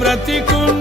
బ్రతికుం